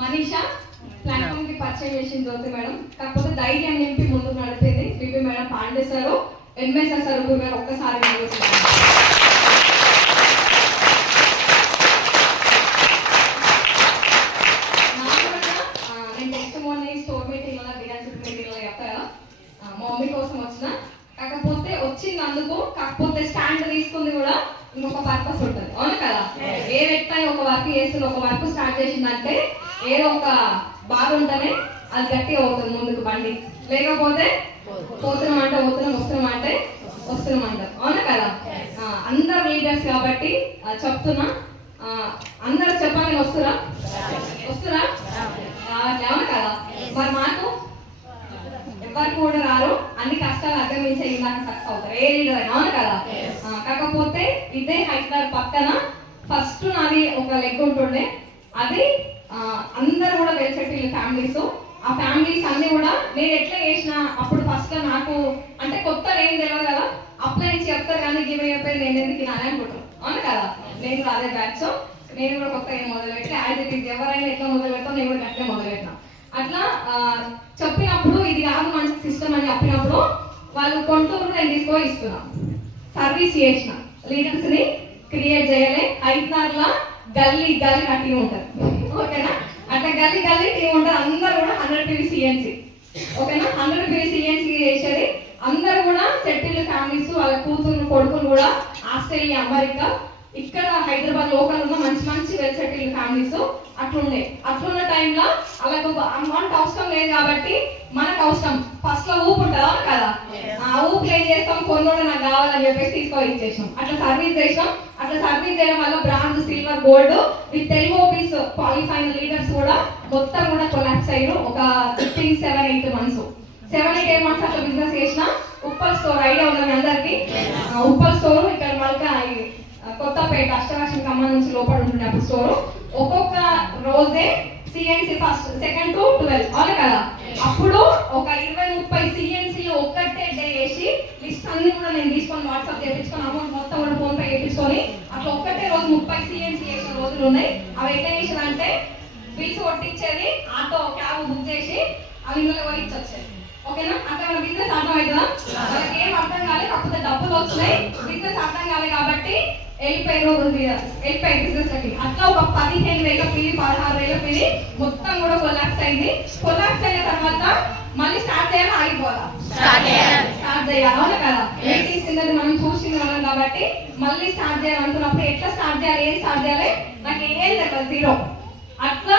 Manisha platform కి పరిచయం చేసింది జ్యోతి మేడం. కాకపోతే ధైర్యం నింపి ముందుకు నడిపేది BP madam, Pandey sir, MSR సరుకు గారు. ఒక్కసారి నేను టెస్టిమోనీ స్టోర్ మీటింగ్ లో డిఎన్సిటీ మీటింగ్ లో చెప్పాను మా మమ్మీ కోసం వచ్చిన. కాకపోతే వచ్చిందందుకు, కాకపోతే స్టాండ్ తీసుకుంది కూడా ఇంకొక పర్పస్ ఉంటుంది, అవును కదా. ఏ వ్యక్తి ఒక వర్క్ చేస్తుంది, ఒక వర్క్ స్టార్ట్ చేసిందంటే ఏదో ఒక బాధ ఉంటేనే అది గట్టిగా అవుతుంది ముందుకు బండి, లేకపోతే పోతున్నాం అంటే పోతున్నాం, వస్తున్నాం అంటే వస్తున్నాం అంటారు, అవును కదా. అందరు లీడర్స్ కాబట్టి చెప్తున్నా, అందరు చెప్పాలని వస్తురా వస్తురా అవును కదా. మరి మాకు ఎవరు కూడా రారు, అన్ని కష్టాలు అధిగమించే ఇందాక సక్సెస్ అవుతారు ఏ లీడర్ అయినా, అవును కదా. కాకపోతే ఇదే హైదరాబాద్ పక్కన ఫస్ట్ నాది ఒక లెగ్ ఉంటుండే, అది అందరు కూడా వెల్సెటిల్ ఫ్యామిలీస్. ఆ ఫ్యామిలీస్ అన్ని కూడా నేను ఎట్లా చేసిన అప్పుడు ఫస్ట్ నాకు అంటే కొత్త ఏం తెలియదు కదా, అప్లై నుంచి చెప్తారు కానీ గివ్ అయిపోయి నేను ఎందుకు నానే అనుకుంటాను, అవును కదా. నేను కూడా అదే బ్యాచ్, నేను కూడా కొత్త ఏం మొదలుపెట్టి యాజ్ ఇట్ ఈజ్ ఎవరైనా ఎట్లా మొదలు పెడతాం నేను కూడా గట్టిగా మొదలు పెట్టినా. అట్లా చెప్పినప్పుడు ఇది కాదు మంచి సిస్టమ్ అని చెప్పినప్పుడు వాళ్ళు కొంటూరు నేను తీసుకొని ఇస్తున్నా, సర్వీస్ చేసిన, లీడర్స్ ని క్రియేట్ చేయలే. హైదరాబాద్ లా గల్లీ గల్లీ కట్టి ఉంటుంది, ఓకేనా. అట్లా గల్లీ గల్లీ టీం ఉంటుంది, అందరూ కూడా 100 PVCNC, ఓకేనా. 100 PVCNC చేసేది అందరూ కూడా సెటిల్ ఫ్యామిలీస్, వాళ్ళ కూతురు కొడుకులు కూడా ఆస్ట్రేలియా, అమెరికా, ఇక్కడ హైదరాబాద్ లోకల్ ఉన్న మంచి మంచి వెల్ సెటిల్ ఫ్యామిలీస్ అట్లుండే. అట్లున్న టైంలో అలాగ అమౌంట్ అవసరం లేదు కాబట్టి మనకు అవసరం ఫస్ట్ లో ఊపు ఉంటుందా కదా, ఆ ఊపు ఏం చేస్తాం, కొన్ని నాకు కావాలని చెప్పేసి తీసుకొని ఇచ్చేసాం. అట్లా సర్వీస్ చేసాం. అట్లా సర్వీస్ చేయడం వల్ల bronze, silver, gold with Telugu OPs క్వాలిఫైన్ leaders కూడా మొత్తం కూడా కొలాప్స్ అయ్యారు. ఒక 7-8 మంత్స్ అట్లా బిజినెస్ చేసిన. ఉప్పల్ స్టోర్ ఐడియా ఉన్నది అందరికి. ఉప్పల్ స్టోర్ ఇక్కడ మళ్ళీ కొత్తపేట అష్టలక్ష్మి ఖమ్మం నుంచి లోపల ఉంటుండే అప్పుడు స్టోర్. ఒక్కొక్క రోజే సిఎన్సి ఫస్ట్, సెకండ్ టు 12, అవును కదా. అప్పుడు ఒక 20-30 సిఎన్సీలు ఒక్కటే డే వేసి లిస్ట్ అన్ని కూడా నేను తీసుకొని వాట్సాప్ చేయించుకొని అమౌంట్ మొత్తం కూడా ఫోన్ పే చేయించుకొని అట్లా ఒక్కటే రోజు 30 సిఎన్సీ చేసిన రోజులు ఉన్నాయి. అవి ఎట్లా చేసేదంటే బిల్స్ కొట్టించేది, ఆటో క్యాబ్ బుక్ చేసి అవి ఇందులో కూడా ఇచ్చొచ్చేది, ఓకేనా. అట్లా మన బిజినెస్ అర్థం అవుతుందా, వాళ్ళకి ఏం అర్థం కాలేదు. కాకపోతే డబ్బులు వస్తున్నాయి, బిజినెస్ అర్థం కాలేదు కాబట్టి వెళ్ళిపోయారు బిజినెస్ లకి. అట్లా ఒక 15,000 పిల్లి, 16,000 పిల్లి మొత్తం కూడా కొలాప్స్ అయింది. కొలాప్స్ అయిన తర్వాత మళ్ళీ స్టార్ట్ చేయాలి, ఆగిపోవాలా, స్టార్ట్ చేయాలి, అవును కదా. ఏది మనం చూసింది మనం కాబట్టి మళ్ళీ స్టార్ట్ చేయాలి అనుకున్నప్పుడు ఎట్లా స్టార్ట్ చేయాలి, ఏం స్టార్ట్ చేయాలి నాకు ఏం తెలియదు, 0. అట్లా